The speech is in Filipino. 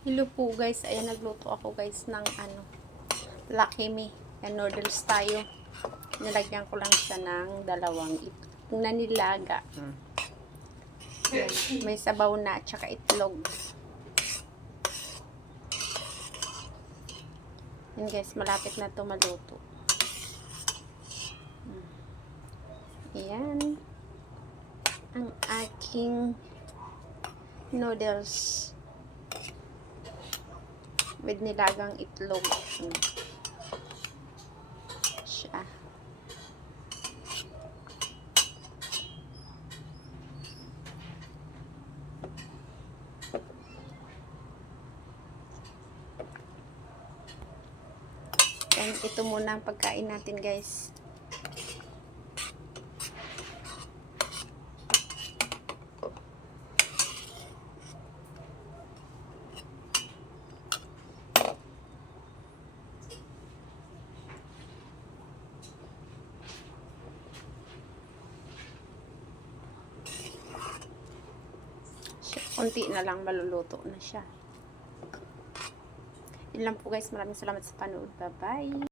Hello po guys, ayan nagluto ako guys ng lakimi. Ayan, noodles tayo. Nilagyan ko lang siya ng dalawang itlog na nilaga. Ayan, may sabaw na at saka itlog. Ayan guys, malapit na ito maluto. Ayan ang aking noodles with nilagang itlog. Siya. And ito muna ang pagkain natin guys. Kunti na lang maluluto na siya. Yun lang po guys. Maraming salamat sa panood. Bye-bye.